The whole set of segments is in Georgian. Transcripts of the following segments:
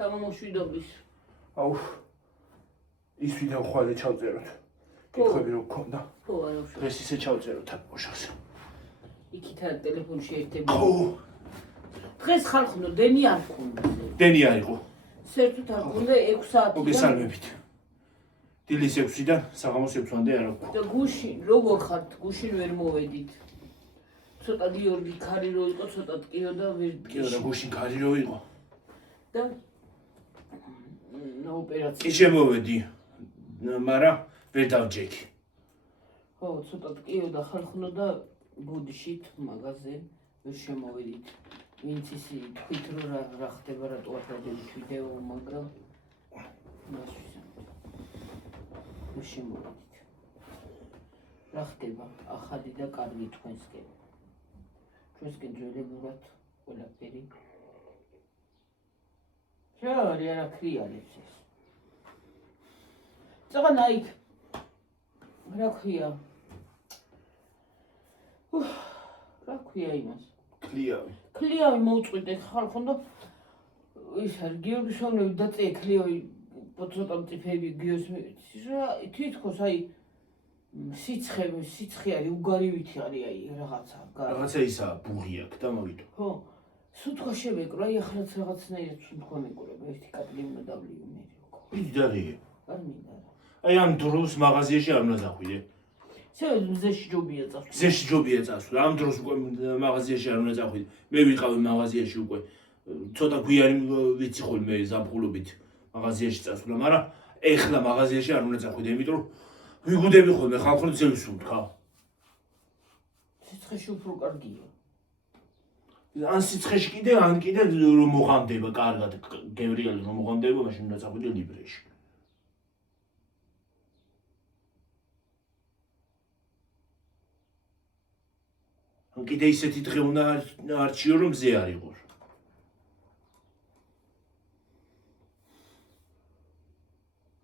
სამომშვიდობის. აუ ის ვიდეო ხვალე ჩავწეროთ. კითხვები რო გქონდა. ხო, არა უშო. დღეს ისე ჩავწეროთ ამ ოშახს. იქით არ ტელეფონში ერთები. დღეს ხალხო დენი არ ქონდა. დენი არ იყო. საერთოდ არ ქონდა 6 საათი. მოგესალმებით. დილის 6-დან საღამოს 6-მდე არ აქვს. და გუშინ როგორ ხართ? გუშინ ვერ მოვედით. ცოტა გიორგი ქარი რო იყო, ცოტა ტკიო და ვერ კიდევ და გუშინ ქარი რო იყო. და ოპერაცია. კი შემოვედი. მაგრამ ვერ დავჯექი. ხო, ცოტა ტკიო და ხალხო და ბუდიშით მაღაზე ვერ შემოვედით. ვინც ისი თქვით რომ რა ხდება რატო არ დაძებთ ვიდეო, მაგრამ ვერ შემოვედით. რა ხდება? ახალი და კარგი თქვენსკენ. ჩვენსკენ ძველებურად ყველაფერი. რა არა ქრიალებს ეს. წაღან აიქ. რა ქვია? რა ქვია იმას? კლიავი. კლიავი მოუწყვიტე ხალხო და ის არ გიორგი შოვნები დაწე კლიავი ცოტა მწიფები გიოს რა თითქოს აი სიცხე არის უგარივითი არის აი რაღაცა ისა ბუღი აქვს და მოგიტო. ხო სუთქო შემეკრო აი ახლაც რაღაცნაირად სუთქო მეკურება ერთი კატლი უნდა დავლიო მე როგორ იგი დარიგე. არ მინდა აი ამ დროს მაღაზიაში არ უნდა დახვიდე. მზეში ჯობია წასვლა. მზეში ჯობია წასვლა. ამ დროს უკვე მაღაზიაში არ უნდა წახვიდე. მე ვიყავი მაღაზიაში უკვე. ცოტა გვიანი ვიცი ხოლმე ზაფხულობით მაღაზიაში წასვლა, მაგრამ ეხლა მაღაზიაში არ უნდა წახვიდე, იმიტომ რომ ვიგუდები ხოლმე ხალხო ძელს უთქა. სიცხეში უფრო კარგია. ან სიცხეში კიდე, ან კიდე რომ მოღამდება კარგად, გევრიელი რომ მოღამდება, მაშინ უნდა წახვიდე ლიბრეში. კიდე ისეთი დღე უნდა არჩიო რომ მზე არ იყოს.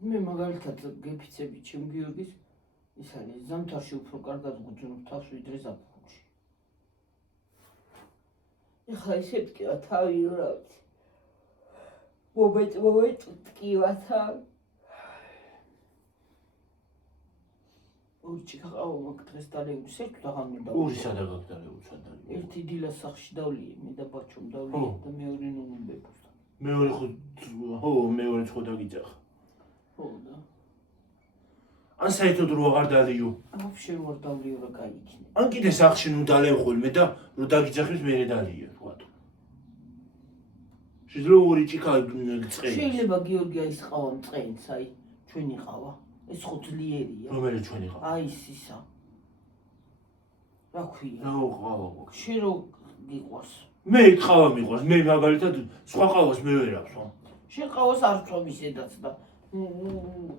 მე მაგალითად გეფიცები ჩემ გიორგის ის არის ზამთარში უფრო კარგად გუძნობ თავს ვიდრე ზაფხულში. ეხლა ისე ტკივა თავი რა ვიცი. მომეწ ტკივა თავი. ორი ჩიკაყაო მაგ დღეს დალევი საერთოდ აღარ მინდა. ორი სადა გაგდალევი სადარი. ერთი დილას სახში დავლიე მე და ბაჩომ დავლიე და მეორე ნუნუნბებოსთან. მეორე ხო მეორე ხო დაგიძახ. ხო და ან საერთოდ რო აღარ დალიო. ვაფშე რო არ დავლიო რა კაი იქნება. ან კიდე სახში ნუ დალევ ხოლმე და რო დაგიძახებს მე დალიო თქვათ. შეიძლება ორი ჭიქა გწყენის. შეიძლება გიორგი ის ყავა მწყენს აი ჩვენი ყავა. ეს ხო ძლიერია. რომელი ჩვენი ყავა? აი ეს ისა. რა ქვია? რა ყავა? შენ რო გიყვარს. მე ყავა მიყვარს. მე მაგალითად სხვა ყავას მე ვერ აქვს. შენ ყავას არ წვავ ისედაც და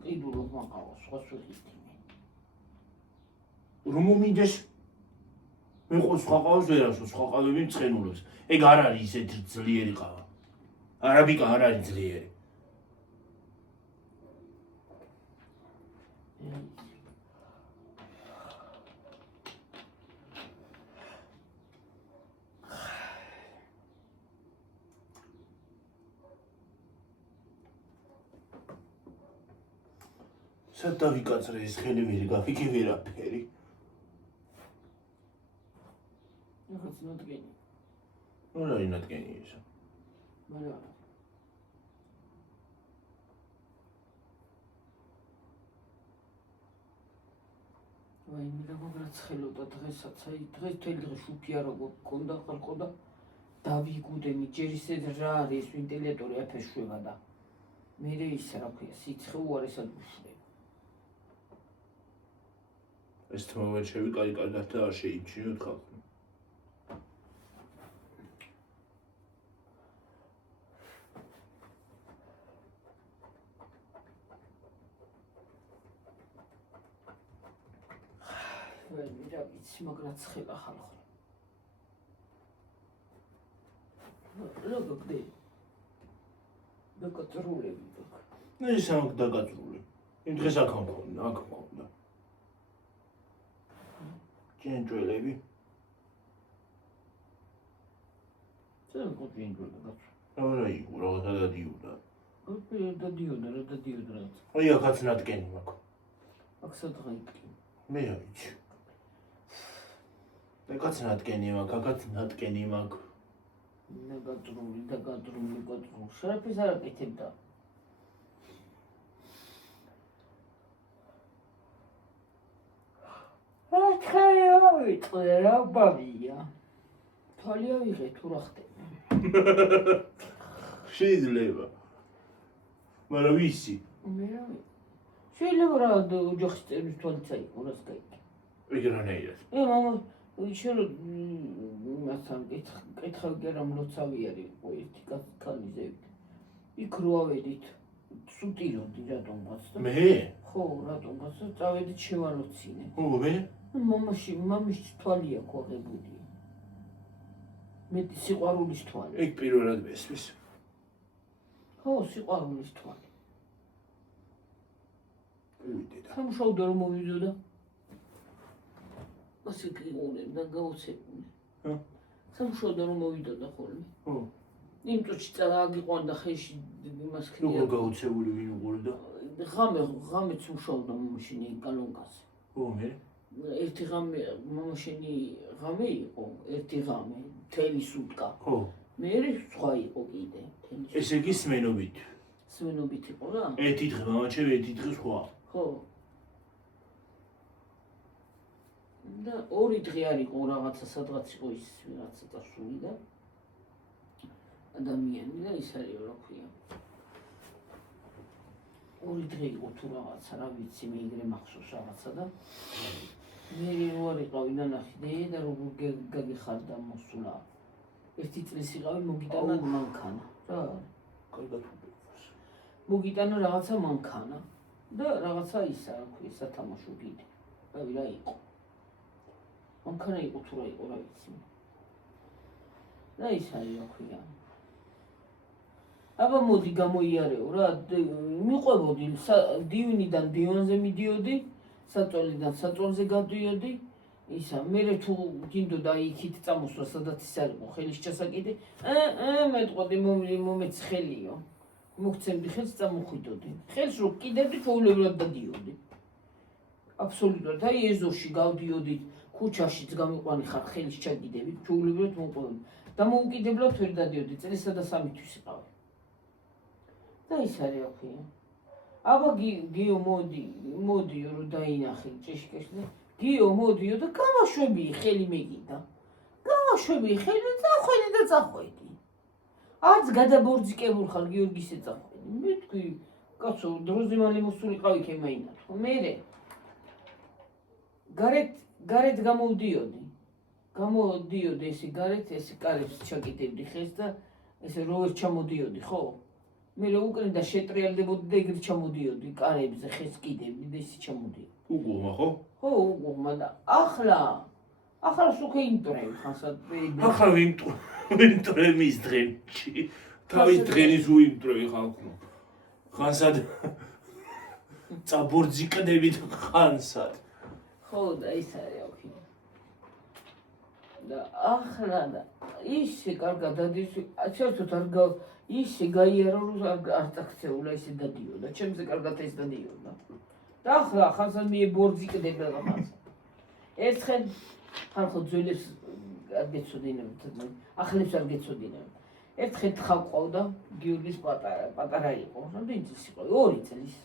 ყიდულობ მაყავას სხვა სულით. რომ მომინდეს მე ხო სხვა ყავას ვერ აქვს. სხვა ყავები მწყენულობს. ეგ არ არის ისეთ ძლიერი ყავა. არაბიკა არ არის ძლიერი. სად დავიკაცრე ეს ხელი ვერ გაფიქე ვერაფერი. რაღაც ნადგენი. რა არის ნადგენი ისა? მაგრამ ვაი მე როგორ ცხელოდა დღესაც აი დღეს თელი დღე შუფია როგორ გქონდა ხალხო და დავიგუდენი ჯერ ისე რა არის ვენტილატორი აფეშვება და მე ის რა ქვია სიცხე უარესად უშლება. ეს თმოვეჩები კარგად და არ შეიჩინოთ ხალხო. ვაი მე რა ვიცი მაგრა ცხელა ხალხო. როგორ გდი? დაკაწრულები და. ეს ამ დაკაწრული. იმ დღეს აქ მქონდა. ჭენჭველები. წელს გუჭინგო და არა იყო რაღაცა დადიოდა. დადიოდა რაღაც. აი აქაც ნატკენი მაქვს. აქ სადღა იქ. მე არ ვიცი. ეკაც ნატკენი მაქვს, აქაც ნატკენი მაქვს. გადრული. შერაფის არ აკეთებდა. ვიტყვი რა ბაბია. თვალი ავიღე თუ რა ხდება. შეიძლება. მაგრამ ვიცი. მე რა ვიცი. შეიძლება რა ოჯახის წევრის თვალიც აიყო რას გაიგე. ეგრანაირად. მამა ისე რომ მასთან კითხავ კი რა მლოცავი არის იყო ერთი კაცი ზევით. იქ რო ავედით სუტიროდი რატომღაც და მე? ხო რატომღაც და წავედით შევალოცინე. ო მე? მამის თვალი აქვს აღებული. მეტი სიყვარულის თვალი. ეგ პირველად მესმის. ხო, სიყვარულის თვალი. ვიდედა. სამშობლო რომ მოვიდოდა. ასე გიყურებდა გაუცებინე. ჰა? სამშობლო რომ მოვიდოდა ხოლმე. ხო. იმ წუთში წაგიყვანდა ხელში იმას როგორ ხია. გაუცებული ვინ უყურდა? ღამეც უშავდა მამაშენი კალონკაზე. ო მე? ერთი ღამე მამაშენი ღამე იყო, ერთი ღამე, მთელი სუტკა. ხო. მე სხვა იყო კიდე. ესე იგი სმენობით. სმენობით იყო რა? ერთი დღე მამაჩემი, ერთი დღე სხვა. ხო. და ორი დღე არ იყო რაღაცა სადღაც იყო ის რაღაცა დასული და ადამიანი და ის არის რა ქვია. ორი დღე იყო თუ რაღაცა რა ვიცი მე იგრე მახსოვს რაღაცა და მე რო არ იყავი ნანახი და როგორ გაგიხარდა მოსულა. ერთი წლის იყავი მოგიტანა მანქანა რა. კარგად უბრუნოს. მოგიტანა რაღაცა მანქანა და რაღაცა ისა რა ქვია სათამაშო კიდე. რავი რა იყო. მანქანა იყო თუ რა იყო რა ვიცი. და ის არის რა ქვია. აბა მოდი გამოიარეო რა მიყვებოდი დივინიდან დივანზე მიდიოდი საწოლიდან საწოლზე გადიოდი ისა მე თუ გინდოდა იქით წამოსვა სადაც ის არ იყო ხელის ჩასაკიდე მეტყვი მომეც ხელიო მოგცემდი ხელს წამოხვიდოდი ხელს რო კიდევდი ჩვეულებრივად დადიოდი აბსოლუტურად აი ეზოში გავდიოდით ქუჩაშიც გამიყვანი ხარ ხელის ჩაგიდებით ჩვეულებრივად მოყვებოდი და მოუკიდებლად ვერ დადიოდი წელსა და 3 თვის იყავი და ის არის რა ქვია. აბა გიო მოდიო რომ დაინახე ჭიშკეშლი. გიო მოდიო და გამაშვები ხელი მეგიდა. გამაშვები ხელი და წახვედი. არც გადაბორძიკებულ ხარ გიორგის ეწახვედი. მე თქვი კაცო დროზე მალე მოსულიყავი ქემაინათ. მერე გარეთ გამოდიოდი. გამოდიოდი ესე გარეთ ესე კარებს ჩაკიდებდი ხელს და ესე როვერ ჩამოდიოდი ხო? მე რო უკრინდა შეტრიალდებოდი და ეგრე ჩამოდიოდი კარებზე ხეს კიდევდი და ისე ჩამოდიოდი. უგუღმა ხო? ხო, უგუღმა და ახლა სუქე ინტრევი ხანსად. ახლა ვინტრე მის დღენში. თავის დღენის უინტრევი ხალხო. ხანსად წაბორძიკდებით ხანსად. ხო და ის არის ოქი. და ახლა და ისე კარგად დადის, საერთოდ არ ისე გაიარა რომ არ წაქცეულა ისე დადიოდა, ჩემზე კარგად ეს დადიოდა. და ახლა ხანსად მიებორძიკდება რაღაცა. ერთხელ ხალხო ძველებს არ გეცოდინებთ, ახლებს არ გეცოდინებთ. ერთხელ თხა ყავდა გიორგის პატარა იყო, რამდენი წლის იყო? 2 წლის.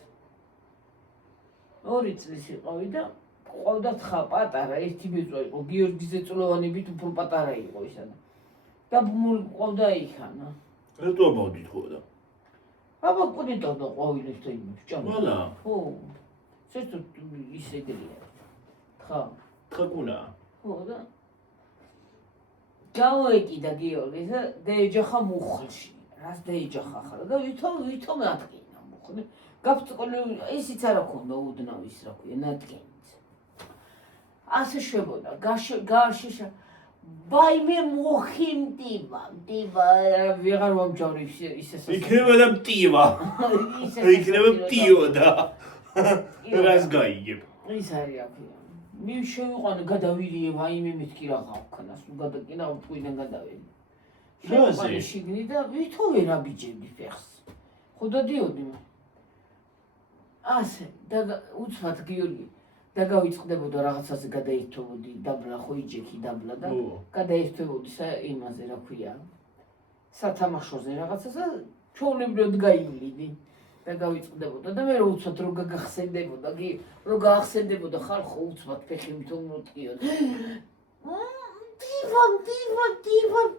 2 წლის იყავი და ყავდა თხა პატარა, ერთი ბეწვა იყო, გიორგის ეწლოვანებით უფრო პატარა იყო ისანა. და ყავდა იქანა. რატო ამოდით ხო და? აბა ყუდიტოდა ყვავილებს და იმებს ჭამდა. ვალა. ხო. საერთოდ ისე ეგრეა. თხა კუნა. ხო და გავეკიდა გიორგის და ეჯახა მუხლში. რას დაეჯახა ახლა და ვითომ ატკინა მუხლი. გაფწკოლე ისიც არ აქვს უდნავ ის რა ქვია ნატკინიც. ასე შვებოდა გაშიშა ვაიმე მოხიმტივა ვეღარ მომჯავრი ისე იქნება და მტივა იქნება მტიო და რას გაიგებ ის არის აქ მივშევიყვანე გადავირიე ვაიმე მეთქი რა გავქნას ნუ გადაკინა თქვიდან გადავედი შევყავდი შიგნით და ვითო ვერ აბიჯებდი ფეხს. ხო დადიოდი. ასე და უცბად გიორგი დაგავიწყდებოდა რაღაცაზე გადაერთვებოდი დაბლა ხო იჯექი დაბლა და გადაერთვებოდი იმაზე რა ქვია სათამაშოზე რაღაცაზე ჩვეულებრივად გაივლიდი და გავიწყდებოდა და მე უცბად რო გაგახსენდებოდა რო გაახსენდებოდა ხალხო უცბად ფეხი მithom მოტყიოდ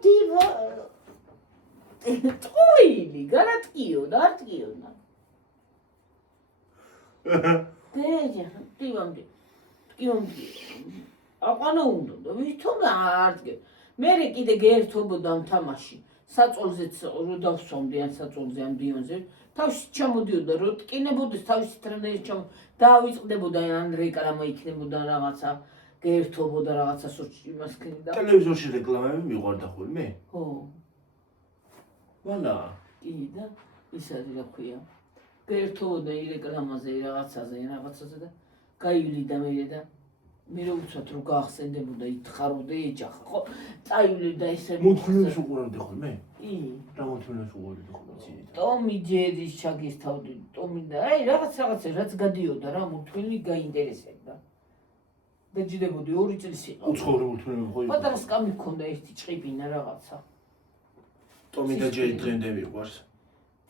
დივა ტყუილი გარატყიოდა არ ტყიოდა ტკიომდი აყვანა უნდა და ვითომ არ ტკიო მე კიდე გეერთვებოდა ამ თამაში საწოლზეც რო დავსვამდი ან საწოლზე ამ დიონზე თავში ჩამოდიოდა რო ტკინებოდეს თავში ტრენერი დავიწყდებოდა ან რეკლამა იქნებოდა რაღაცა გეერთვებოდა რაღაცა იმას ქნიდა ტელევიზორში რეკლამები მიყვარდა ხოლმე ხო ვალა კი და ის არის რა ქვია გეერთვებოდა რეკლამაზე რაღაცაზე და გაივლიდა მე რო უცბად რო გაახსენდებოდა ითხრობდი ეჯახა ხო წაივლიდა ესე მოთხოვნებს უყურებდი ხოლმე კი რა მოთხოვნებს უყურებდი ხოლმე ტომი ჯერის ჩაგისთავდი ტომი და რაღაცა რაც გადიოდა რა მოთხოვნი გაინტერესებდა და ჯდებოდი 2 წელი იყო უცხოური მოთხოვნები ხო იყო პატარა სკამი მქონდა ერთი ჭყიპინა რაღაცა ტომი და ჯერი დღემდე მიყვარს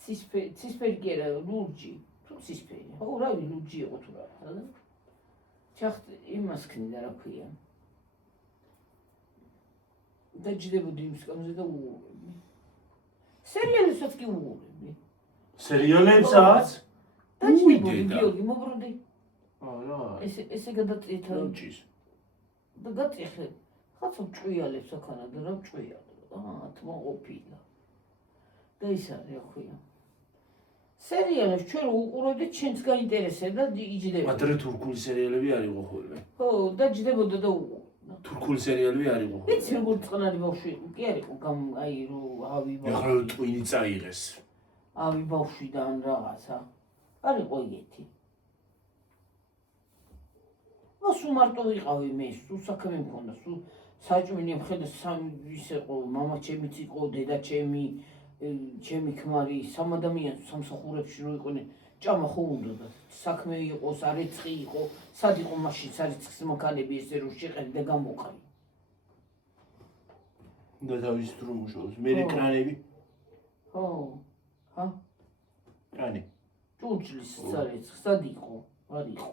ცისფერი კი არა ლურჯი თუ ცისფერი ხო რავი ლურჯი იყო თუ რაღაცა და ჩახტ იმას ქნიდა რა ქვია და ჯდებოდი იმ სკამზე და უყურებდი სერიალებსაც კი უყურებდი სერიალებსაც და ჯდებოდი გიორგი მობრუნდი არა ესე გადაწიეთ ლურჯის და გაწიხე ხაცა მჭვიალებს აქანა და რა მჭვიალო თმა ყოფილა და ის არის რა ქვია სერიალებს ჩვენ უყურებდით ჩვენც გაინტერესებდა იჯდება ადრე თურქული სერიალები არ იყო ხოლმე ხო და ჯდებოდა და უყურებდა თურქული სერიალები არ იყო ვიცი როგორ წყნარი ბავშვი იყო კი არ იყო აი რო ავი ეხლა ტვინი წაიღეს ავი ბავშვიდან რაღაცა არ იყო იგეთი სულ მარტო ვიყავი მე სულ საქმე მქონდა სულ საჭმელი მხედა სამი ისე ყო მამა ჩემიც იყო დედა ჩემი ქმარი სამ ადამიანს სამსახურებში რო იყვნენ ჭამა ხო უნდა და საქმე იყოს არეცხი იყო სად იყო მაშინ სარეცხის მანქანები ესე რომ შეყრი და გამოყრი და თავის დრო მუშაობს მე ეკრანები ხო ჰა კრანი ჭურჭლის სარეცხი სად იყო არ იყო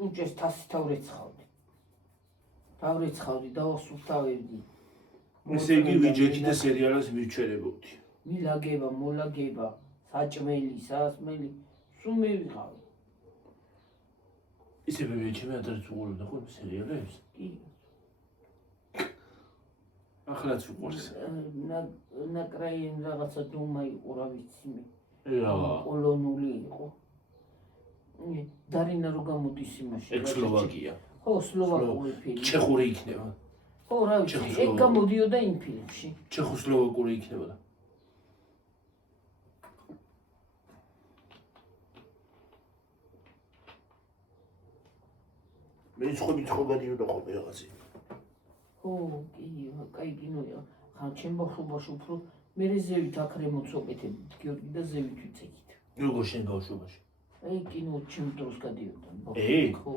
ჭურჭეს თასი თავრეცხავდი დავასუფთავებდი ესე იგი ვიჯექი და სერიალებს მივჩერებოდი მილაგება მოლაგება საჭმელი სასმელი სულ მე ვიყავი ისე ბებიჩემი ადრეც უყურებდა ხოლმე სერიალებს კი ახლაც უყურს ნაკრაიენ რაღაცა დუმა იყო რა ვიცი მე რა პოლონური იყო დარინა რო გამოდის იმაში ექსლოვაკია ხო სლოვაკური ფილმი ჩეხური იქნება ხო რა ვიცი ეგ გამოდიოდა იმ ფილმში ჩეხოსლოვაკური იქნებოდა მე ხო გადიოდა ხოლმე რაღაცი ხო კი კაი კინოა ხან ჩემ ბავშვობაში უფრო მე ზევით აქრე მოცოკეთებდი გიორგი და ზევით ვიცეკით როგორ შენ ბავშვობაში აი კინო ჩემ დროს გადიოდა ხო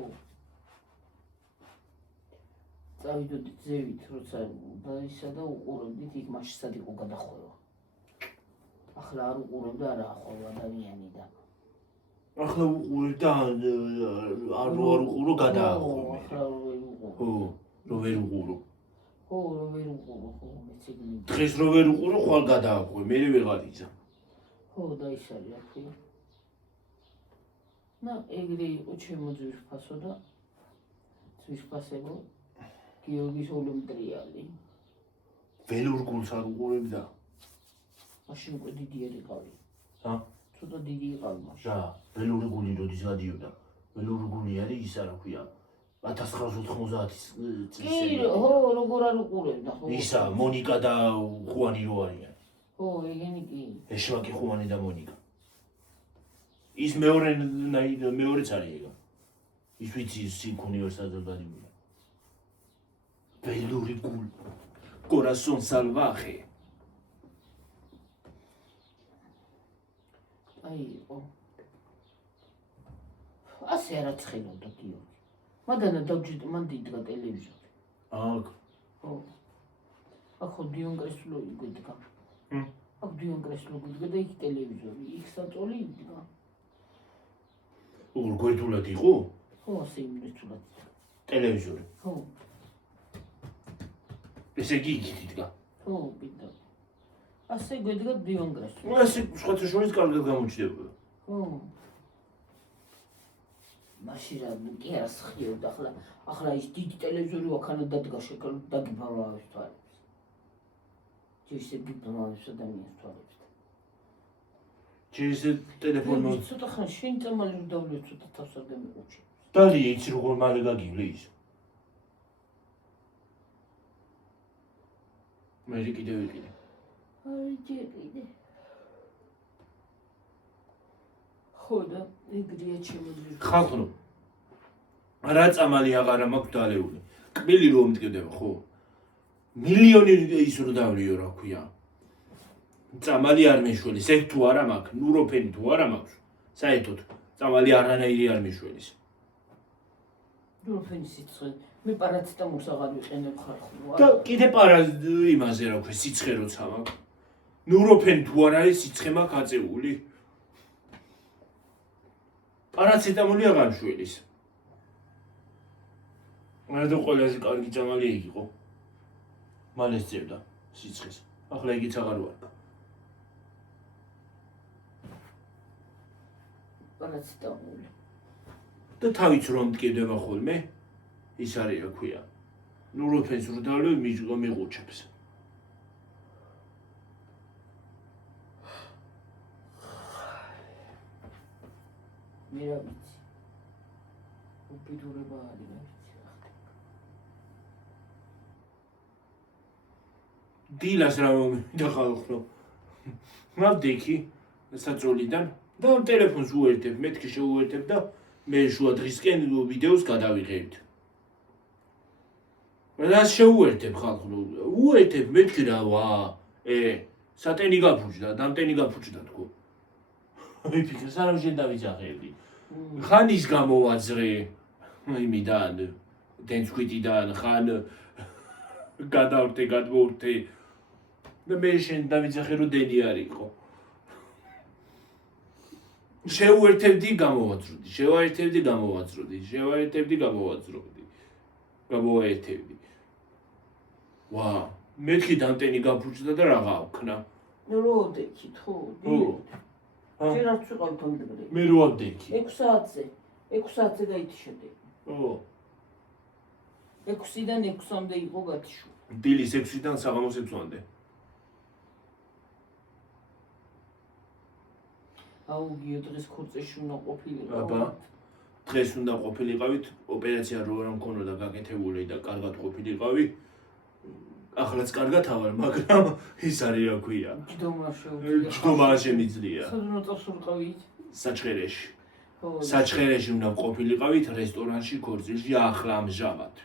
წავიდოდით ზევით როცა და ისა და უყურებდით იქ მაშინ სად იყო გადახვევა ახლა არ უყურებდა არა ახლა ადამიანი და ახლა უყურებ და არ უყურო გადაახვევ ხო რო ვერ უყურო ხო რო ვერ უყურო ხო მეციგნი დღეს რო ვერ უყურო ხვალ გადაახვევ მე ვერ გადიცა ხო და ის არის აქ და ეგრე იყო ჩემო ძვირფასო და ძვირფასებო გიორგის ოლიმტრიალი ველურ გულს არ უყურებდა მაშინ უკვე დიდი არ იყავი ა ცოტა დიდი იყავი მაშინ და ველური გული როდის გადიოდა ველური გული არის ისა რა ქვია 1990 წლის კი ხო როგორ არ უყურებდა ხო ისა მონიკა და ხუანი რო არიან ხო ეგენი კი ეშვაკი ხუანი და მონიკა ის მეორეც არის ეგა ის ვიცი სინქ უნივერსალზე გადიოდა ველური გული კორასონ სალვახე აი იყო. ასე არაც ხელობდა გიორგი. მადანა დავჯერდა, მან დიდგა ტელევიზორი. აქ. ხო. ახო დიონ კრესლო იდგა. აქ დიონ კრესლო იდგა და იქ ტელევიზორი, იქ საწოლი იდგა. გვერდულად იყო? ხო, ასე იმრეცულად. ტელევიზორი. ხო. ესე იგი იქ იდგა. ხო, ბიდა. ასე გვედგა დიონ კრესლო. ასე სხვათა შორის კარგად გამოჩნდება. ხო. მაშინ რა კი არა სხიოდა ახლა ის დიდი ტელევიზორი ვაქანა დადგა შეკალო დაგიბავავებს თვალებს. ჯერ გიბავავებს ადამიანის თვალებს. ჯერ ტელეფონო ცოტა ხან შენ წამალი რომ დავლე ცოტა თავს არ გამიყვჩი. დალია იცი როგორ მალე გაგივლე ის. მე კიდევ ვიყიდე. აი ჯერიდე. ხოდა ეგრეა ჩემი ხალხო რა წამალი აღარა მაქვს დალეული. კბილი რომ მდგებდება ხო? მილიონი ის რო დავლიო რა ქვია. წამალი არ მეშველის, ეგ თუ არა მაქვს, ნუროფენი თუ არა მაქვს, საერთოდ წამალი არანაირი არ მეშველის. ნუროფენი სიცხე, მე პარაცეტამოლს აღარ ვიყენებ ხალხო. და კიდე იმაზე რა ქვია, სიცხე როცა მაქვს. ნუროფენი თუ არ არის, სიცხე მაქვს აწეული. პარაცეტამოლი აღარ მშველის. მარტო ყველაზე კარგი წამალი ეგ იყო. მალე სწევდა სიცხეს. ახლა იგიც აღარ ვარ. პარაცეტამოლი. და თავიც რომ მტკიდება ხოლმე, ის არის რა ქვია. ნუროფენს რო დავლევ მიყუჩებს. მე რა ვიცი. უპირობა არის რა ვიცი რა ხდება. დილას რა მომიდა ხალხო. მავდექი საწოლიდან და ტელეფონს უერთებ, მეთქი შეუერთებ და მე შუა დღისკენ ვიდეოს გადავიღებთ. რა შეუერთებ ხალხო? უერთებ მეთქი რა ვა. სატენი გაფუჭდა, დამტენი გაფუჭდა თქო. აი ფიქრ სანამ შენ დავიძახებდი. ხან ის გამოვაძრე იმიდან დენცხვიტიდან ხან გადავრთე გადმოვრთე და მე შენ დავიძახე რომ დენი არ იყო შევერთებდი გამოვაერთებდი ვა მეთქი დამტენი გაფუჭდა და რაღა ვქნა როდექი ხო შენ არ ვიყავ თონდები მე რო ავდექი 6 საათზე გაითიშები ო 6-დან 6-მდე იყო გათიშვა დილის 6-დან საღამოს 6-მდე აუ გიო დღეს ქორწეში უნდა ყოფილიყო აბა დღეს უნდა ყოფილიყავით ოპერაცია რო არ მქონოდა გაკეთებული და კარგად ყოფილიყავი ახლაც კარგად ავარ მაგრამ ის არის რა ქვია ჯდომა შემიძლია სად უნდა წავსულიყავით საჩხერეში საჩხერეში უნდა ყოფილიყავით რესტორანში ქორწილში ახლა ამჟამად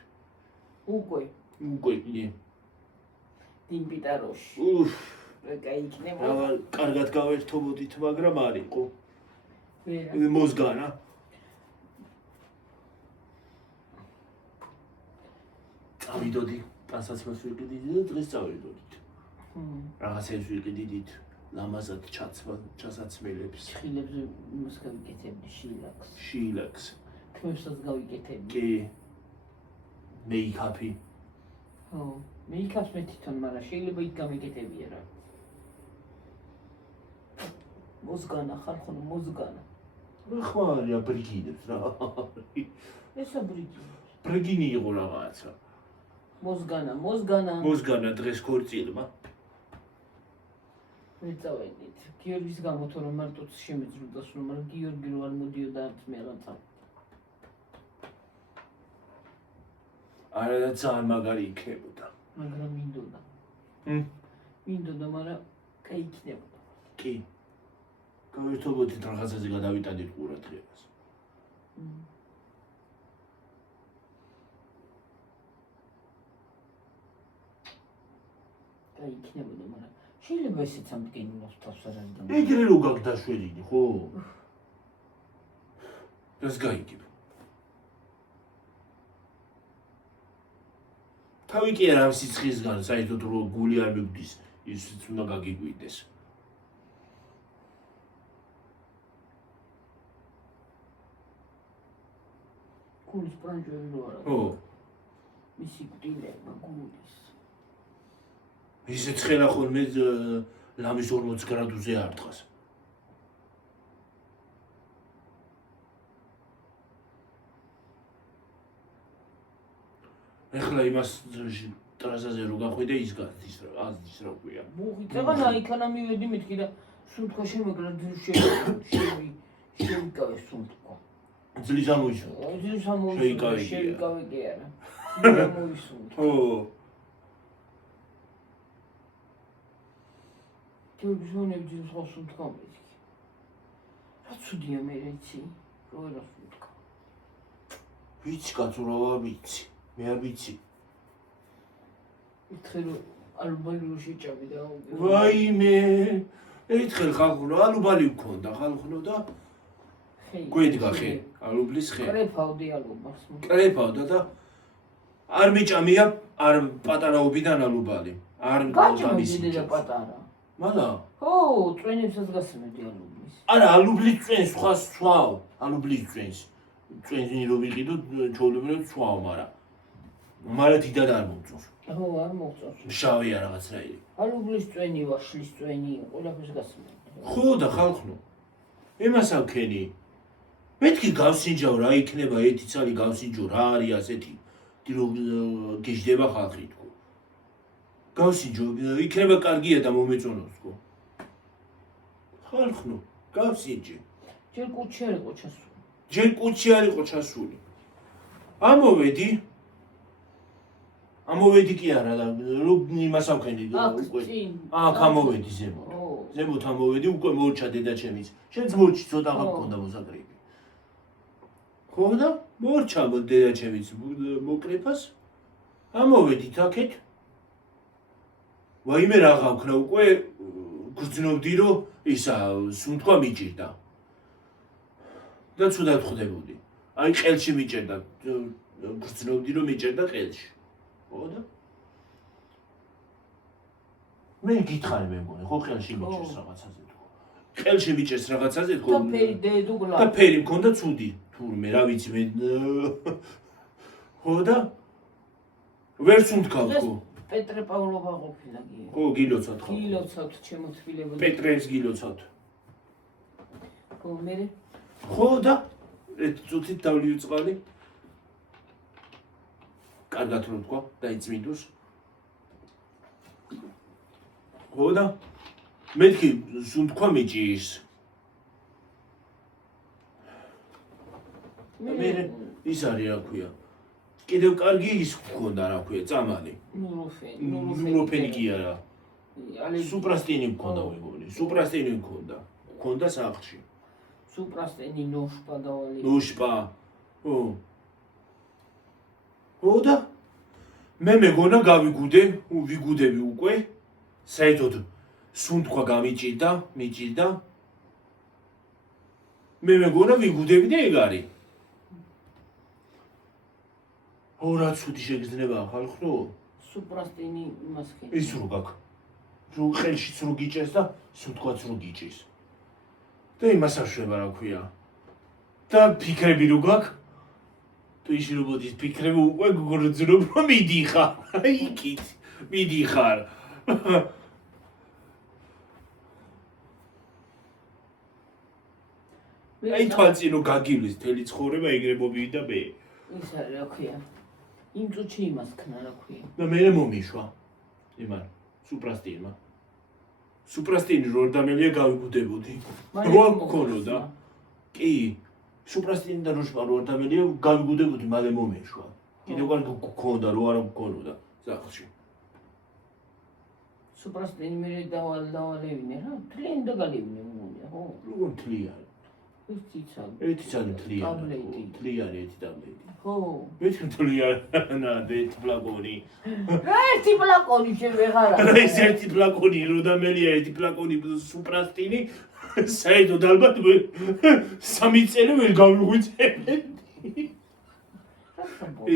უკვე კი დიმპიტაროში უფ გაიქნება კარგად გავერთობოდით მაგრამ არ იყო ვერა მოზგანა წავიდოდი პასაცმას ვიყიდით და დღეს წავიდოდით რაღაცებს ვიყიდით ლამაზად ჩასაცმელებს ხილებზე იმას გავიკეთებდი შილაკს ქმებსაც გავიკეთებდი კი მეიკაპი ხო მეიკაპს მე თვითონ მაგრამ შეიძლება იქ გამიკეთებია რა მოზგანა ხალხო მოზგანა ხმარია ბრიგინებს რა ესა ბრიგინი იყო რაღაცა მოზგანა დღეს ქორწილმა მე წავედით გიორგის გამო თუ რომ მარტოც შემეძროდა სულ მაგრამ გიორგი რო არ მოდიოდა არც მე რაღაცა არა და ძალიან მაგარი იქნებოდა მაგრამ მინდოდა მაგრამ გაიქნებოდა კი გავერთობოდით რაღაცაზე გადავიტანით ყურადღებას გაიქნებოდა მაგრამ შეიძლება ესეც ამდგენინოს თავს არ არის და ეგრე რო გაქვს დაშვერილი, ხო? რას გაიგებ? თავი კი არ ამ სიცხისგან საერთოდ რო გული არ მიგდის, ისიც უნდა გაგიგვიდეს. გულის ბრანჯველი რო არა. ხო. მისი კtildeება გულის. ისე ცხელა ხოლმე ლამის 40 გრადუსზე არ დგას. ეხლა იმას ტრასაზე რო გახვიდე ის გაზდის რა ქვია. მოღიწევა იქანა მივედი მეთქი და სუნთქვა შემეგრა შევიკავე სუნთქვა. ძლის ამოიშვა. ძლის ამოიშვა. შევიკავე კი არა. ამოისუნთქვა. ხო. თურქიზონები ძილს ხოსუნთქვა მეთქი. რა ცუდია მე რეცი. რო რა სუნთქვა. ვიცი კაცო რა ვარ ვიცი. მე არ ვიცი. ერთხელ ალუბალი რო შეჭამი და ვაიმე. ერთხელ ხალხო ალუბალი მქონდა ხალხო და გვედგა ხე, ალუბლის ხე. კრეფავდი ალუბალს. კრეფავდა და არ მიჭამია არ პატარაობიდან ალუბალი. არ გამისი და პატარა. მალა? ხო, წვენებსაც გასმედი ალუბლის. არა, ალუბლის წვენს სხვა სვავ, ალუბლის წვენს. წვენს რო ვიყიდო, ჩოვლებინო სვავ, მაგრამ დიდად არ მომწონს. ხო, არ მომწონს. შავია რაღაცნაირი. ალუბლის წვენი, ვაშლის წვენი, ყველაფერს გასმედი. ხო და ხალხო. იმას ავქენი. მეთქი გავსინჯავ რა იქნება ერთი წალი გავსინჯო რა არის ასეთი. დრო გეждდება ხალხი თქო. გავსინჯო, იქნება კარგია და მომეწონოს თქო. ხალხო, გავსინჯე. ჯერ კუჩი არ იყო ჩასული. ჯერ კუჩი არ იყო ჩასული. ამოვედი კი არა და იმას ავქენი უკვე. აქ ამოვედი ზემოთ. ზემოთ ამოვედი უკვე მორჩა დედაჩემის. შენც მორჩი ცოტა გქონდა მოსაკრები. ხო და მორჩა დედაჩემის მოკრეფას. ამოვედით აქეთ. ვაიმე რა გავქნა უკვე გრძნობდი რომ ისა სუნთქვა მიჭირდა. და ცუდად ხვდებოდი. აი ყელში მიჭერდა. გრძნობდი რომ მიჭერდა ყელში. ხო და მე გითხარი მე მგონი ხო ყელში მიჭერს რაღაცაზე თქო. ყელში მიჭერს რაღაცაზე თქო. და ფერი დედუგლა. და ფერი მქონდა ცუდი. თურმე რა ვიცი მე ხო და ვერ სუნთქავ თქო. პეტრე პავლობა ყოფილა კი. ხო გილოცავთ ხო. გილოცავთ ჩემოთვილებოდი. პეტრეს გილოცავთ. ხო მე ხო და წუთით დავლივ წყალი. კარგად რო თქვა დაიწმინდოს. ხო და მეთქი სუნთქვა მიჭირს. მე ის არის რა ქვია. კიდევ კარგი ის მქონდა რა ქვია წამალი. ნუროფენი კი არა. სუპრასტინი მქონდა მეგონი. სუპრასტინი მქონდა. მქონდა სახლში. სუპრასტინი ნოშპა დავალი. ნოშპა. ხო. ხო და მე მეგონა ვიგუდები უკვე. საერთოდ სუნთქვა მიჭირდა. მე მეგონა ვიგუდები და ეგ არის. ო რა ცუდი შეგრძნება ხალხო. სუპრასტინი იმას ხე. ის რო გაქვს. რო ხელშიც რო გიჭერს და სუნთქვაც რო გიჭირს. და იმას აშვება რა ქვია. და ფიქრები რო გაქვს. თუ ის რობოტის ფიქრები უკვე გგრძნობ რომ მიდიხარ. იქით მიდიხარ. აი თვალწინ რო გაგივლის თელი ცხოვრება ეგრე მომივიდა მე. ის არის რა ქვია. იმ წუთში იმას ქნა რა ქვია. და მე მომიშვა. იმან სუპრასტინმა. სუპრასტინი რო ორდამელია გავიგუდებოდი. რო გქონოდა. კი. სუპრასტინი და როშპა რო ორდამელია გავიგუდებოდი, მალე მომეშვა. კიდევ კარგი გქონდა, რო არა გქონოდა სახლში. სუპრასტინი მე დავალევინე რა. თლიანი და გალებინე მომია, ხო? როგორ თლიანი? ერთი ცალი თლიანი ერთი ტაბლეტი ხო ერთი თლიანი ერთი ფლაკონი ერთი ფლაკონი შევეღარა ეს ერთი ფლაკონი როდამელია ერთი ფლაკონი სუპრასტინი საერთოდ ალბათ 3 წელი ვერ გავიღვიძებდი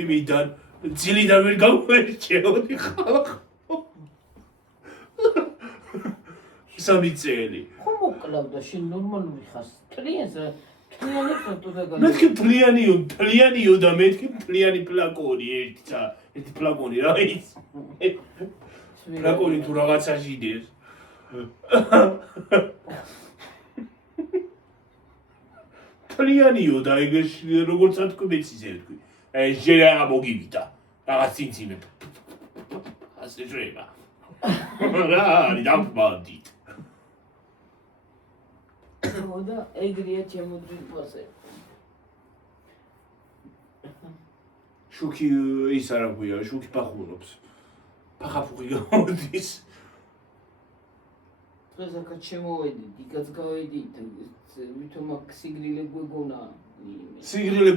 იმიდან ძილიდან ვერ გავერჩეოდი ხალხო 3 წელი ხო მოკლავდა შენ ნორმალური ხარ ტრიენს თლიანებს უტოდაგან მეთქი თლიანიო და მეთქი თლიანი ფლაკონი ერთი ფლაკონი რა ის ფლაკონი თუ რაღაცაში იდეებს თლიანიო და ეგ როგორც თქვი მეციზე თქვი ეს ჯერა მოგივიდა რაღაც წინციმე ასე შეიძლება რა არის დამბანდით და ეგრეა ჩემო დროზე შუქი ის არა გვია შუქი პახუნობს პახაფუღი გამოდის დღეს აქ შემოვედი დიგაც გავედით ვითომ აქ სიგრილე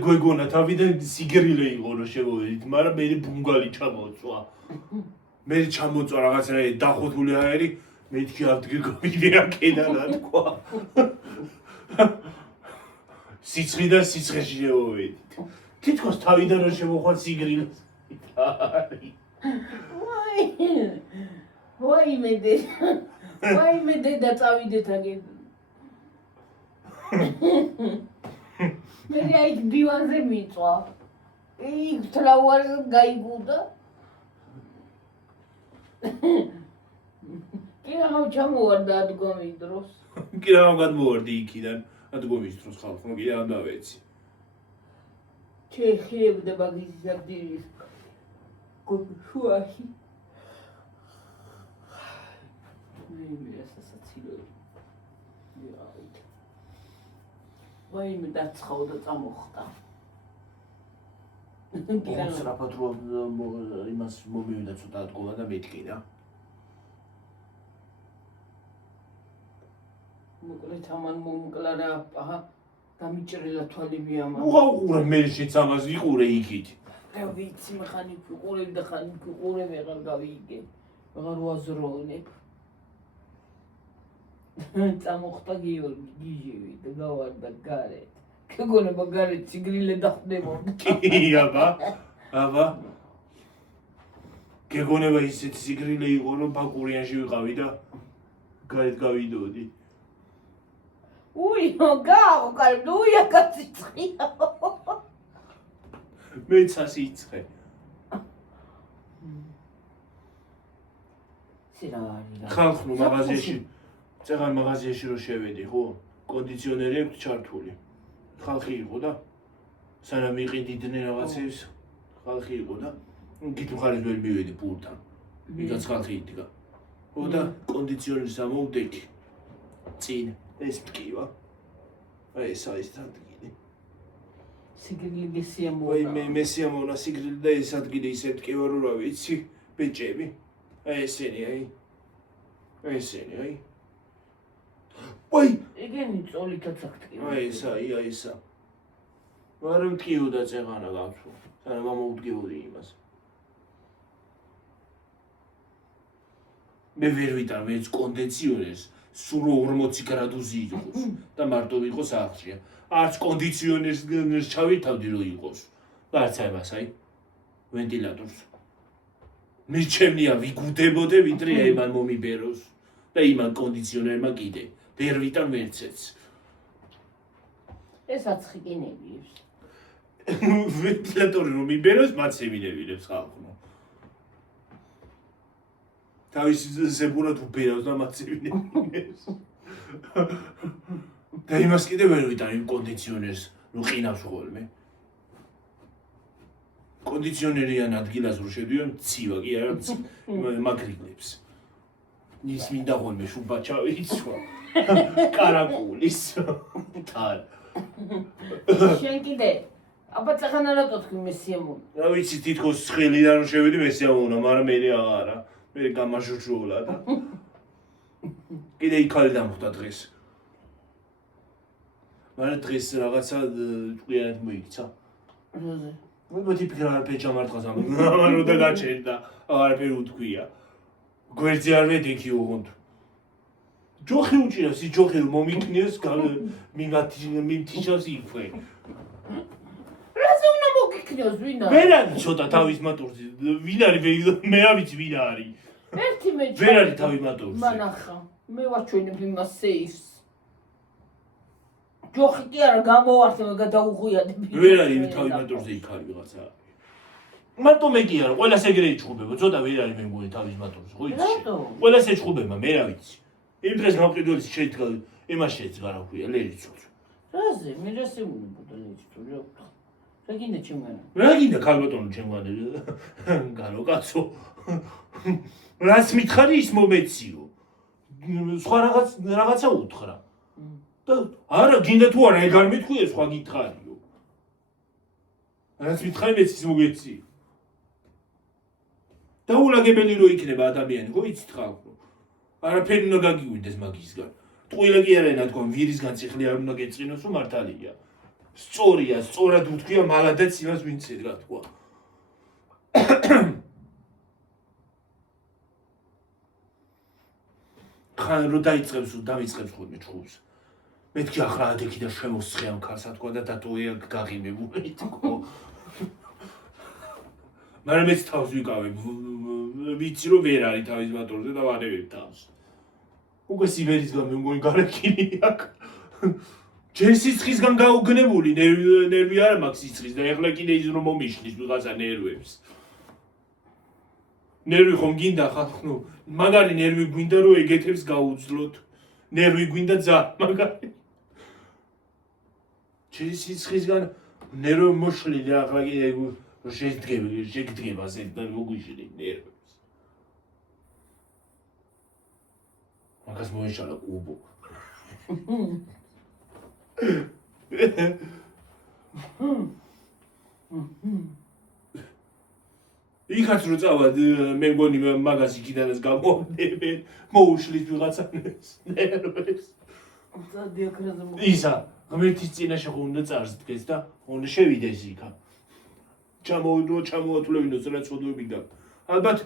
გვეგონა თავიდან სიგრილე იყო რომ შემოვედით მაგრამ მე ბუნგალი ჩამოწვა მე ჩამოწვა რაღაცა დახოთული აერი მეთქი ადგილ გავიდე აქედან რა თქვა სიცხიდან სიცხეში შევედით თითქოს თავიდან რომ შემოხვალ სიგრილეს ვაიმე დედა წავიდეთ აგენ მე აიქ დივანზე მიწვა იქ თლავარზე გაიგულდა კი რა ჩამოვარდა ადგომის დროს კი რა გადმოვარდი იქიდან ადგომის დროს ხალხო კი არ დავეცი ჩეხიებდა ბაგის ზაბდის შუაში მე სასაცილო ვაიმე დაცხავდა წამოხდა ბოლოს რაფად რომ იმას მომივიდა ცოტა ადგომა და მეთქი რა მოკლედ ამან მომკლა რა აჰა დამიჭრელა თვალი მიამა უყურე მე შეც ამას იყურე იქით რა ვიცი მექანიკი უყურებ და ხანიკი უყურებ აღარ გავიგე აღარ ვაზროვნებ წამოხდა გიორგი გიჟევი და გავარდა გარეთ გეგონება გარეთ სიგრილე დახვდებოდა კი აბა გეგონება ისეთი სიგრილე იყო რომ ბაკურიანში ვიყავი და გარეთ გავიდოდი გავყალბ აკაციცხია მეც ასე იცხე ხალხო მაღაზიაში წეღარ მაღაზიაში რო შევედი ხო კონდიციონერი აქვს ჩართული ხალხი იყო და სანამ იყიდნენ რაღაცებს ხალხი იყო და გით მხარეს ვერ მივედი პულტთან ვიღაც ხალხი იდგა ხო და კონდიციონერს ამოვდექი წინ ეს ტკივა ეს არის ადგილი სიგრილი გესიამონა ვაი მე მესიამონა სიგრილი და ეს ადგილი ისე ტკივა რომ რა ვიცი ბეჭები ესენი ვაი ეგენი წოლითაც აქტივა ესა მაგრამ ტკიოდა წეღანა გავცუ სანამ ამოვდგებოდი იმას მე ვერ ვიტან მეც კონდიციონერს სულ 40 გრადუსი იყოს და მარტო იყოს აღჭია არც კონდიციონერს ჩავითავდი რომ იყოს არც ამას ვენტილატორს მე ჩემნია ვიგუდებოდე ვიდრე იმან მომიბეროს და იმან კონდიციონერმა კიდე ვერ ვიტან ვერცეც ეს აცხიკინებიებს ვენტილატორი რომ მიბეროს მაცემინებინებს ხალხო თავის ზებურად უბერავს და მაცემინებინებს და იმას კიდე ვერ ვიტან იმ კონდიციონერს რომ ყინავს ხოლმე კონდიციონერიან ადგილას რო შედიან ცივა კი არა მაგრილებს ის მინდა ხოლმე შუბა ჩავიცვა კარაკულის თან შენ კიდე აბა წახანა რატო თქვი მესიამონა რა ვიცი თითქოს ხელიდან რომ შევედი მესიამონა მაგრამ მე აღარა მე გამაშოშოლა და კიდე იქალი დამხვდა დღეს მაგრამ დღეს რაღაცა ჭკვიანად მოიქცა. რაზე? მოდი ფიქრა არაფერი ჩამარტყას ამან რო და გაჩერდა არაფერი უთქვია. გვერდზე არ ვედიქი უღონდ. ჯოხი უჭირავს ის ჯოხი მომიქნიოს მიმთიშავს იქვე. რაზე უნდა მოგიქნიოს ვინ არის? ვერ არის ცოტა თავის მატურზე. ვინ არის მე არ ვიცი ვინ არის. ერთი მე ვერ არის თავის მატურზე. მანახა მე ვაჩვენებ იმას სეიფს. ჯოხი კი არა გამოვართ და გადაუღუიადებ. ვერ არის თავის მატურზე იქ არის ვიღაცა. მარტო მე კი არა, ყველას ეგრე იჭუბება, ცოტა ვერ არის მე მგონი თავის მატურზე, ხო იცი? ყველას ეჭუბება, მე რა ვიცი. იმ დღეს გამყიდველის შეიდგა, იმას შეიძგა რა ქვია, ლერიცოც. რაზე? მე რაზე უნდა ლერიცო, რა ვთქვა. რა გინდა ჩემგან? რა გინდა ქალბატონო ჩემგან? გარო კაცო. რას მითხარი ის მომეციო. სხვა რაღაცა უთხრა. და არა, გინდა თუ არა, ეგ არ მithქვია, სხვა გითხარიო. რას მითხარი მეც ის მოგეციო. დაულაგებელი რო იქნება ადამიანი, ხო იცით ხალხო? არაფერი უნდა გაგიგვინდეს მაგისგან. ტყუილა კი არა ნათქვამ, ვირისგან ციხლი არ უნდა გეწყინოს, რომ მართალია. სწორია, სწორად უთქვია მალადაც იმას ვინც ედგა თქვა. ხან რო დაიწყებს დამიწყებს ხოლმე ჩხუბს. მეთქი ახლა ადექი და შემოსხე ამ ქალსა თქვა და დატოვე გაღიმებული თქო. მაგრამ მეც თავს ვიკავებ, ვიცი რომ ვერ არის თავის მატურზე და ვანებებ თავს. უკვე სიბერისგან მე მგონი გარეკინი აქ. ჯერ სიცხისგან გაუგნებული, ნერვი არა მაქვს სიცხის და ეხლა კიდე ის რომ მომიშლის ვიღაცა ნერვებს. ნერვი ხომ გინდა ხალხო, მაგარი ნერვი გვინდა რომ ეგეთებს გაუძლოთ. ნერვი გვინდა ძა, მაგარი. ჯერ სიცხისგან ნერვი მოშლილი ახლა კიდე შეგდგება ზედან მოგვიშლი ნერვებს. მაგას მოეშალა კუბო. იქაც რო წავად მე მგონი მაგას იქიდანაც გამოვდებენ მოუშლის ვიღაცა ნერვებს. ისა ღმერთის წინაშე ხო უნდა წარს დგეს და უნდა შევიდეს იქა. ჩამოათულებინოს რაც ოდვებიდან. ალბათ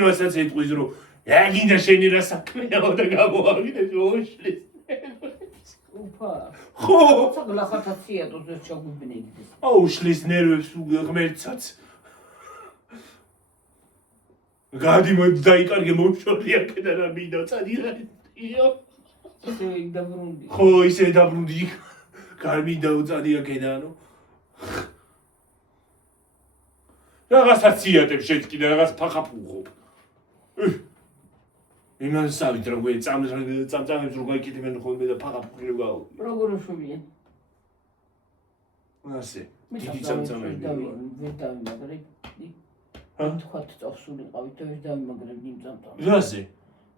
იმასაც ეტყვის რომ გინდა შენი რა საქმეაო და გამოავიდეს მოუშლის. უფა. ხო. საგლახათაციატოს ეს ჩაგუბნეგდეს. აუშლის ნერვებს ღმერთსაც. გადი დაიკარგე მომშორდი აქედან რა მინდა წადიღაიო. ისე დაბრუნდი. ხო, ისე დაბრუნდი. გარმინდა უწადი აქედანო. რაღაცა ციატებ შეჭკიდა, რაღაც ფახაფუღო. იმან სავით რა გვე წამწამებს რო გაიკეთებენ ხოლმე და ფახაფუღი გაუ. როგორ შვებიან? ასე. დიდი წამწამები. ვერ დავიმაგრებ. თქვა წავსულიყავით და ვერ დავიმაგრებ იმ წამწამს. რაზე?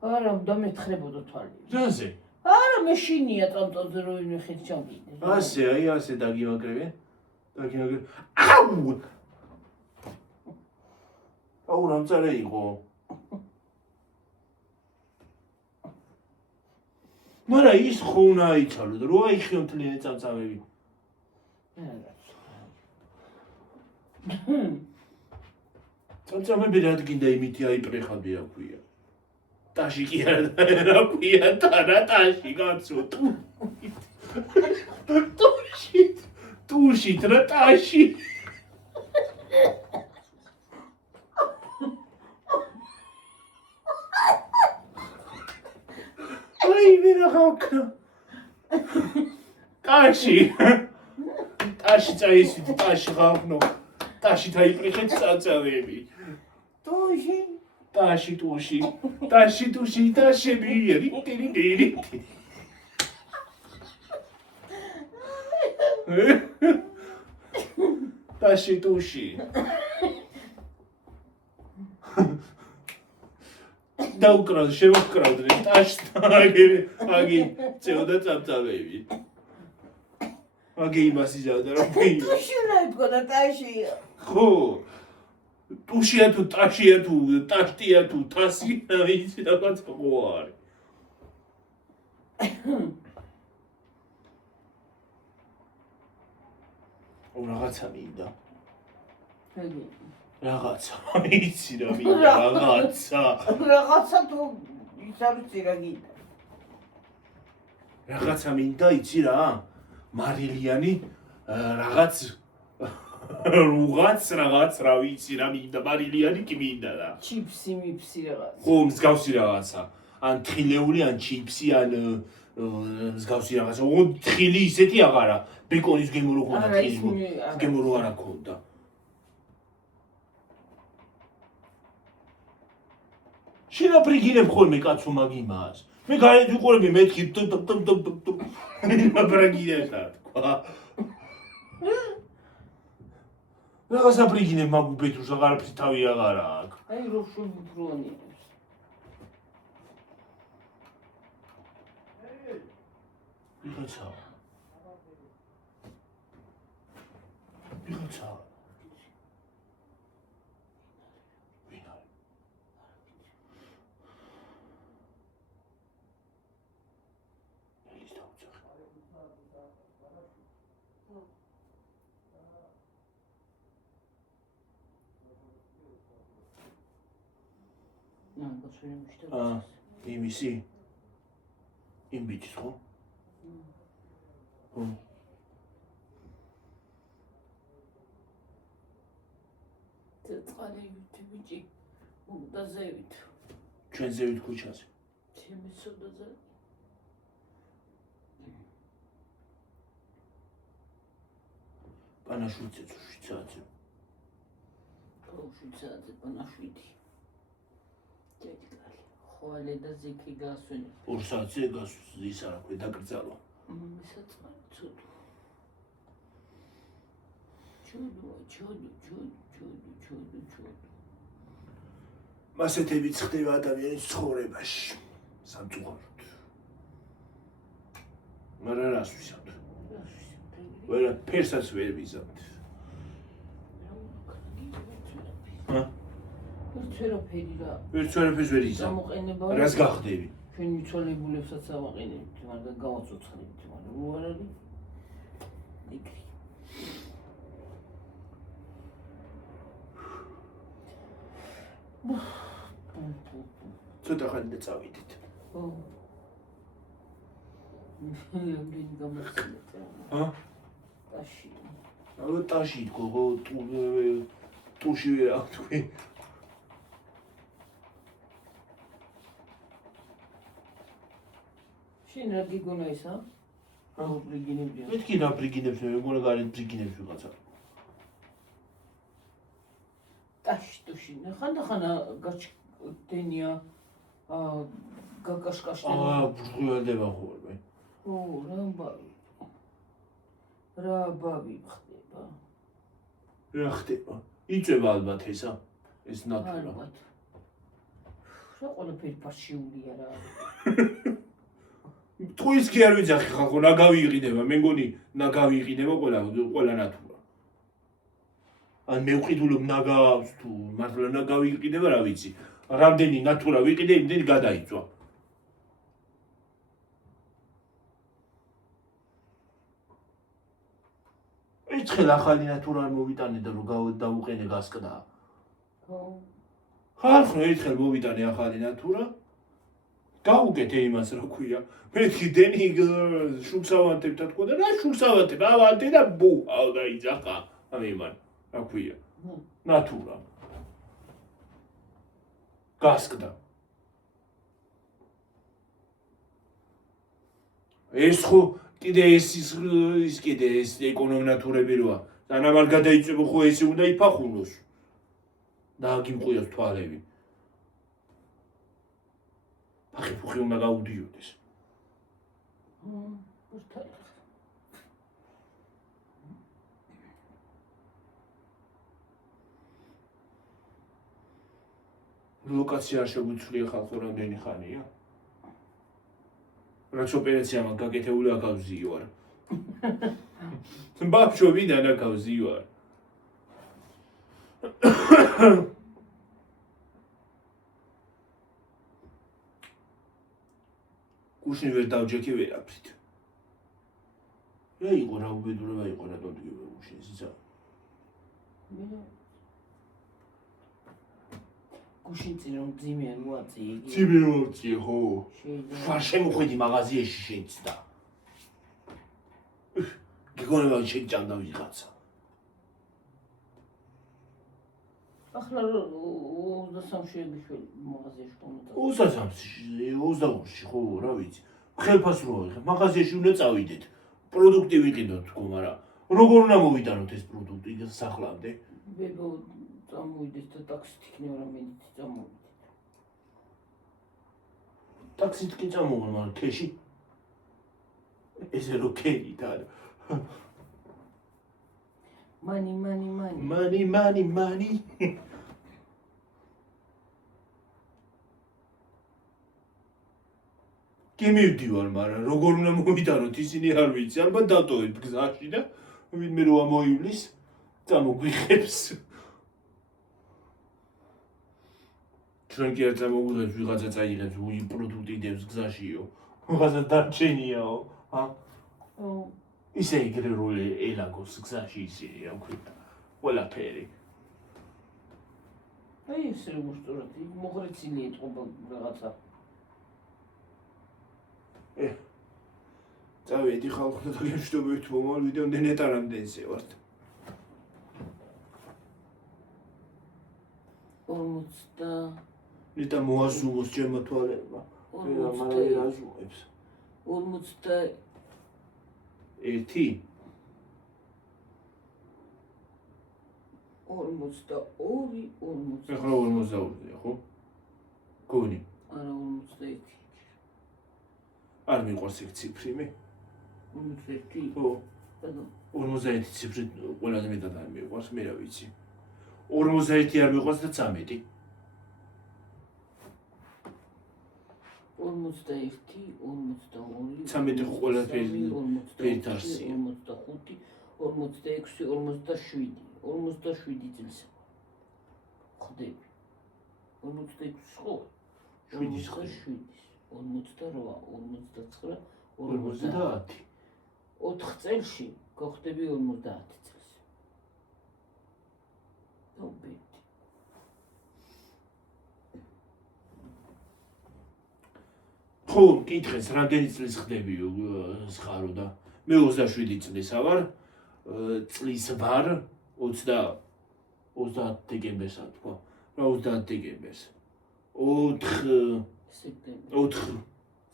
არა, დამეთხრებოდა თვალი. რაზე? არა, მე შინია წამწამზე რო ვინმე ხეთ ჩამგიდეს. ასე, აი ასე დაგიმაგრებენ. დაგიმაგრებ. აუ! აუ, რამწარე იყო. მარა ის ხო უნდა აიცალო და რო აიხიო მთლიანი წამწამები. წამწამები რა გინდა იმითი აიპრეხები რა ქვია. ტაში კი არა რა ქვია, ტარა ტაში კაცო. ტუშით რა ტაში. აი ვერა ხავკა. ტაში. ტაში წაისვით, ტაში ხავკნო. ტაში დაიპრეხეთ წამწამები. ტუში. ტაში ტუში. ტაში ტუში ტაშები რიტირიტირი. ტაში ტუში. დაუკრავ, შემოვკრავდნენ ტაშს აგი წეოდა წამწამები. აგი იმას იზავდა რომ ტუში უნდა ითქვა და ტაშია. ხო. ტუშია თუ ტაშია თუ ტაშტია თუ თასია იცი რაღაც ხო არის. რაღაცა მინდა. ეგ რაღაცა იცი რა მინდა რაღაცა თუ ის არ ვიცი რა გინდა. რაღაცა მინდა იცი რა მარილიანი რაღაც რაღაც რა ვიცი რა მინდა მარილიანი კი მინდა რა ჩიპსი მიფსი რაღაც. ხო მსგავსი რაღაცა ან თხილეული ან ჩიპსი ან მსგავსი რაღაცა ო თხილი ისეთი აღარა ბეკონის გემო რო ხონდა თხილი გემო რო არა ქონდა შეიძლება პრიგინებ ხოლმე კაცო მაგ იმას მე გარეთ ვიყურები მეთქი ბრაგინებსა თქვა რაღაცა პრიგინებ მაგ უბეთურს აღარაფრის თავი აღარა აქვს აი რო შენ ვფრონიებს ვიღაცა იმისი იმ ბიჭის ხო? წყალივით ბიჭი მოგდაზევით ჩვენ ზევით ქუჩაზე ჩემი სოდაზე პანაშვიდზე შვიცაძე შვიცაძე პანაშვიდი ჯეჭკალი ხოლე და ზიქი გასვენი 2 საათზე გასვლის არა ქვე დაკრძალვა მისაწყალი ცუდ ჩუდო მასეთები ხდება ადამიანის ცხოვრებაში სამწუხაროდ მაგრამ რას ვისავთ ვერა ფერსაც ვერ ვიზავთ ვერც ვერაფერს ვერ იზავ რას გახდები ჩვენ მიცვალებულებსაც ავაყენებთ მაგრამ გავაცოცხლებთ მაგრამ უარ არის იქრი ცოტა ხანი და წავიდეთ ო რამდენი გამახსენეთ ტაში ალბათ ტაში გოგო ტუში ვერ აქვს თქვი შენ რა გიგონა ისა? რა პრიგინებია? მეთქი რა პრიგინებს მე მეგონა გარეთ პრიგინებს ვიღაცა ტაში ხანდახანა გაჩდენია გაკაშკაშდენია ბრწყვილდება ხოლმე ო რა ბავი ხდება რა ხდება იწება ალბათ ესა ეს ნატურა ალბათ რა ყველაფერი ფარშიულია რა ტყუის კი არ ვიძახი ხალხო ნაგავი იყიდება მე მგონი ნაგავი იყიდება ყველა ნატურა ან მე ვყიდულობ ნაგავს თუ მართლა ნაგავი იყიდება რა ვიცი რამდენი ნატურა ვიყიდე იმდენი გადაიწვა ერთხელ ახალი ნატურა არ მოვიტანე და რომ დავუყენე გასკდა ხო ხალხო ერთხელ მოვიტანე ახალი ნატურა გავუკეთე იმას რა ქვია მეთქი დენი შუქსავანტებთან თქვა და რა შუქსავანტებ ავანტე და ბუ აუ დაიძახა ამიმან რა ქვია ნატურა გასკდა ეს ხო კიდე ის კიდე ეს ეკონომ ნატურები როა თანამ არ გადაიწვევო ხო ესე უნდა იფახულოს და გიმყიოს თვალები ფახი უნდა გაუდიოდეს ლოკაცია შეგვიცვლია ხალხო რამდენი ხანია რაც ოპერაცია მაგ გაკეთებული აკავზიო არ ბაბშვიდან აკავზიო არ გუშინ ვერ დავჯექი ვერაფრით რა იყო რა უბედურება იყო რატომ დგება გუშინ სიცა გუშინ წინ რომ ძიმიან მოაწი იგი ძიმე მოწი ხო შეიძლება ვარ შემოხვედი მაღაზიაში შეიცდა გიგონება შეჭამდა ვიღაცა ახლა 23 შეგვიშველი მაღაზიაში ხომდა 23-ში ხო რა ვიცი ხელფას რო ვიღებ მაღაზიაში უნდა წავიდეთ პროდუქტი ვიყიდოთ თქო მაგრამ როგორ უნდა მოვიტანოთ ეს პროდუქტი სახლამდე ბებო წამოვიდეს და ტაქსით იქნება რა მედით წამოვიდეთ ტაქსით კი წამოვალ მაგრამ ქეში ესე რო ქეი და მანი კი მივდივარ მაგრამ როგორ უნდა მოვიტანოთ ისინი არ ვიცი ალბათ დატოვებ გზაში და ვინმე რო ამოივლის წამოგვიხებს ჩვენ კი არ წამოგვიღებს ვიღაცა წაიღებს უი პროდუქტი დევს გზაშიო ვიღაცა დარჩენიაო ისე იგრე რო ელაგოს გზაში ისინი რა ვქნა ყველაფერი აი ეს როგორ სწორად მოხრეცილი ეთყობა რაღაცა წავედი ხალხთა და გემშვიდობებით მომავალ ვიდეომდე ნეტარამდენზე ვართ 40 ნეტა მოაზუმოს ჩემო თვალებმა რა მაგრამ აზუმებს 41 42 42 ახლა 42-ია ხო? გონი არა 41 არ მიყვარს ეგ ციფრი მე 41 ხო 41 ციფრი ყველაზე მეტად არ მიყვარს მე რა ვიცი 41 არ მიყვარს და 13 41 42 13 ყველაფერი ფერტარსია 45 46 47 წელს ხდები 46 ხო 7-ის 48 49 50 4 წელში გახდები 50 წელს ნობედი ხო კითხეს რამდენი წლის ხდები სხარო და მე 27 წლისა ვარ წლის ვარ 30 დეკემბერსა თქვა რა 30 დეკემბერს 4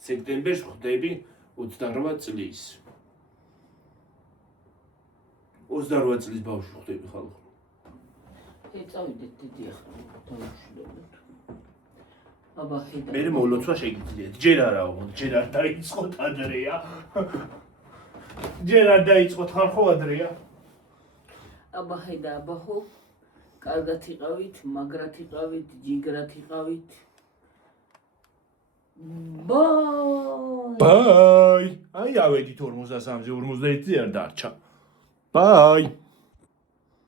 სექტემბერს ხდები 28 წლის 28 წლის ბავშვი ხდები ხალხო წავიდეთ დიდი ახლა დავუშვიდობთ აბა ხედა მე მოლოცვა შეგიძლიათ ჯერ არაო ჯერ არ დაიწყოთ ადრეა ჯერ არ დაიწყოთ ხალხო ადრეა აბა ხედა აბა ხო კარგად იყავით მაგრად იყავით ჯიგრად იყავით ბაი აი ავედით 53-ზე 50-ზე არ დარჩა ბაი